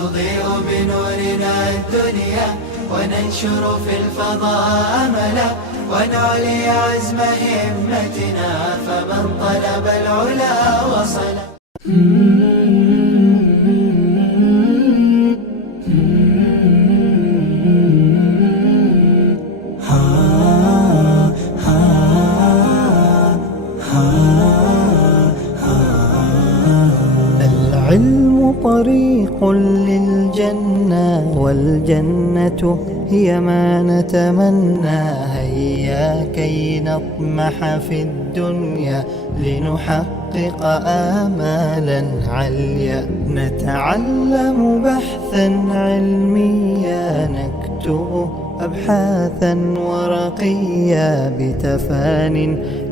نضيء بنورنا الدنيا وننشر في الفضاء أملا ونعلي عزم همتنا فمن طلب العلا وصل. العلم طريق للجنة والجنة هي ما نتمنى. هيا كي نطمح في الدنيا لنحقق آمالا عليا. نتعلم بحثا علميا نكتب أبحاثا ورقيا بتفان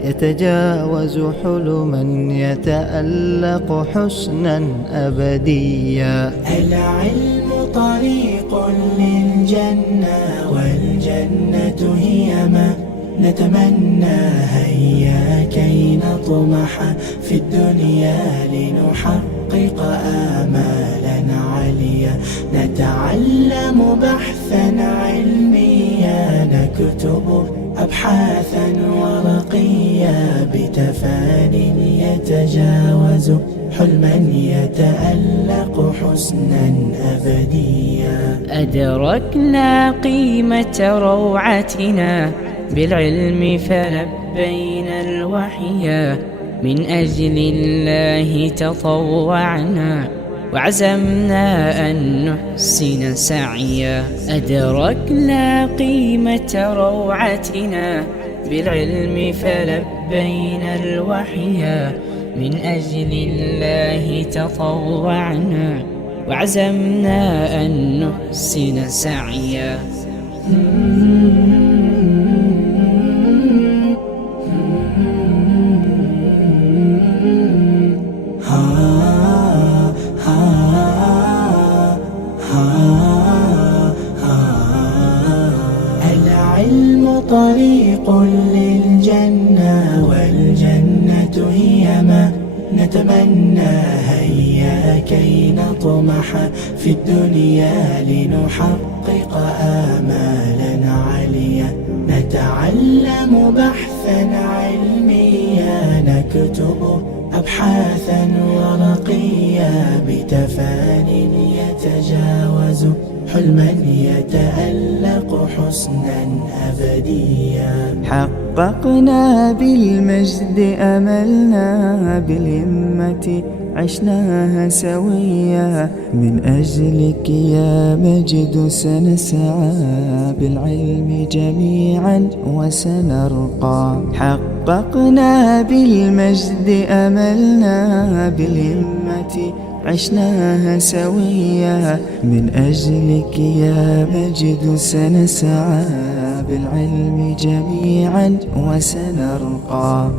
يتجاوز حلما يتألق حسنا أبديا. العلم طريق للجنة والجنة هي ما نتمنى. هيا كي نطمح في الدنيا لنحقق آمالا عليا. نتعلم بحثا علميا نكتب أبحاثا ورقيا بتفان يتجاوز حلما يتألق حسنا أبديا. أدركنا قيمة روعتنا بالعلم فلبينا الوحيا. من أجل الله تطوعنا وعزمنا أن نحسن سعيا. أدركنا قيمة روعتنا بالعلم فلبينا الوحيا. من أجل الله تطوعنا وعزمنا أن نحسن سعيا. العلم طريق للجنة والجنة هي ما نتمنى. هيا كي نطمح في الدنيا لنحقق آمالا عليا. نتعلم بحثا علميا نكتب أبحاثا ورقيا بتفان يتجاوز حلما يتألق حسنا أبديا. حققنا بالمجد أملنا بالهمة عشناها سويا. من أجلك يا مجد سنسعى بالعلم جميعا وسنرقى. حققنا بالمجد أملنا بالهمة عشناها سويا. من أجلك يا مجد سنسعى بالعلم جميعا وسنرقى.